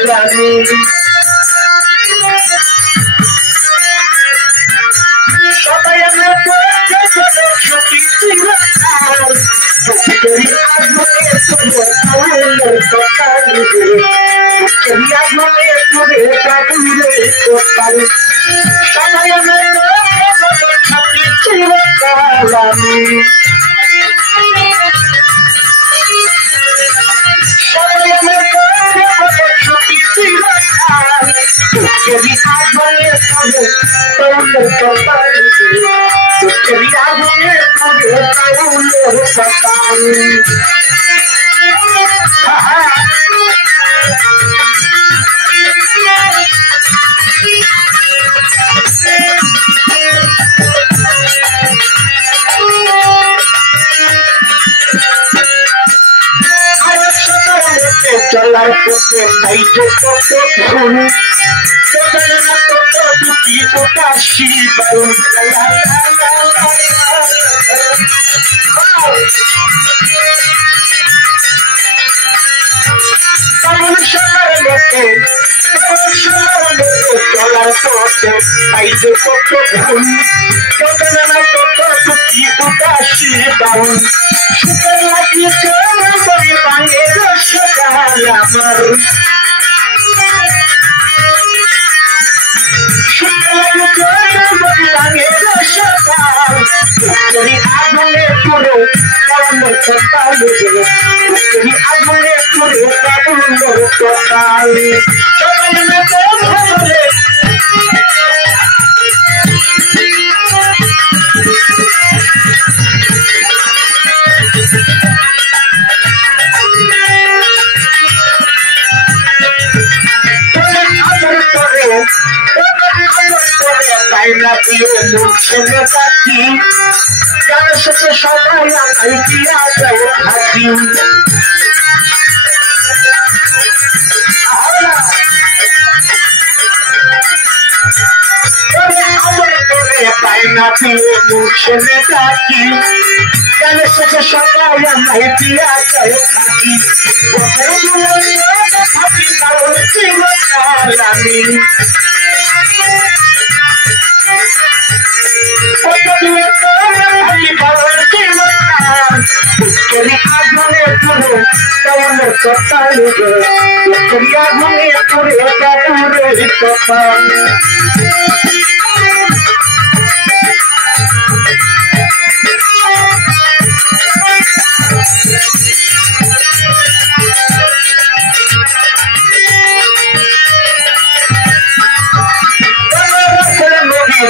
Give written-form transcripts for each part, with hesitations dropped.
জানি সবাই আমার পক্ষে ছুটি ছিল আগুনে তোরে কাউলের কথা দিবে আগুনে তোরে কাউলের কথা সবাই আমার ছুটি ছিল জানি সবাই আমার ছুটি ছিল আগুনে তোরে কাউলের কথা আগুনে তোরে কাউলের কথা চলার পথে নাই যে কত ভুল তোদের না কত দুটি প্রকাশী বারণ চলার পথে নাই যে কত ভুল তোদের না কত দুটি প্রকাশী বারণ সুখের লাগিয়েছে পরিবারের সকাল আমার আগুনে পুরো কারণের সকাল আগুনে পুরো কারণের সকাল ছেলে পাখি যার সাথে সবাই আমায় দিয়া যায় থাকি পাই না দিয়ে ছেলে পাখি যার সাথে সবাই আমায় দিয়া যায় থাকি থাকি কারণ ছিল আমি আগুনে পুরো কারণের কথা আগুনে পুরো কারণের কথা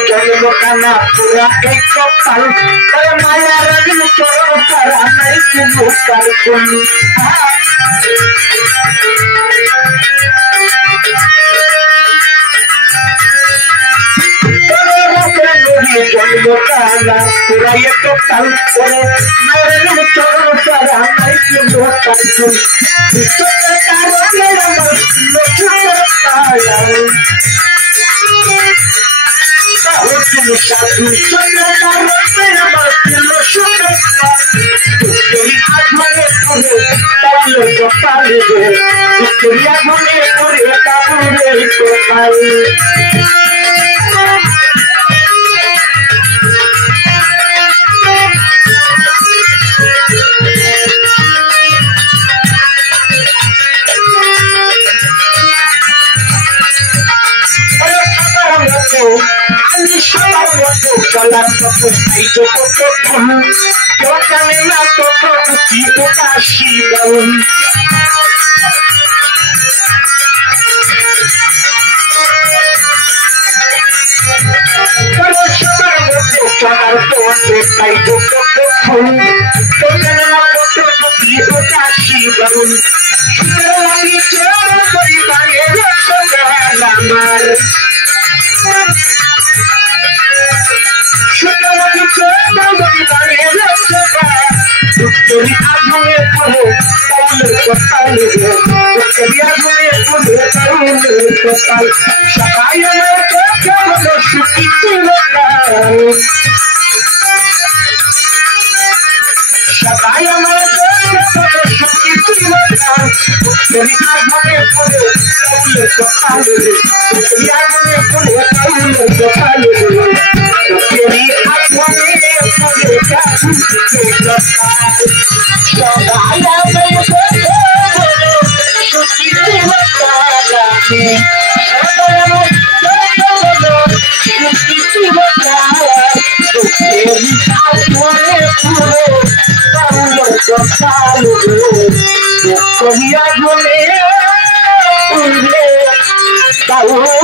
জন্মখানা পুরা এক সকাল মায়া রাগিল চরণ তারা নাই কোনো কাল কোন জন্মখানা পুরা এক সকাল করে মায়া রাগিল চরণ তারা নাই কোনো কাল কোন কারণে আমার সাধু আগুনে করে তাহলে কপালে আগুনে করে কাপড়ে কোথায় আমি সবার মতো চলার কত চাই তো কতক্ষণ দোকানে না কত কি প্রকাশী বাউন সবার মতো চলার কত চাই তো কতক্ষণ দোকানে না কত কি প্রকাশী বাউন আমি চলার পরিবারের সকাল আমার আগুনে পুরো কারণের কথা আগুনে পুরো কারণের কথা সবাই আমার চোখে হলো সুখী ছিল সবাই আমার চোখে হলো সুখী ছিল আগুনে পুরো Salud,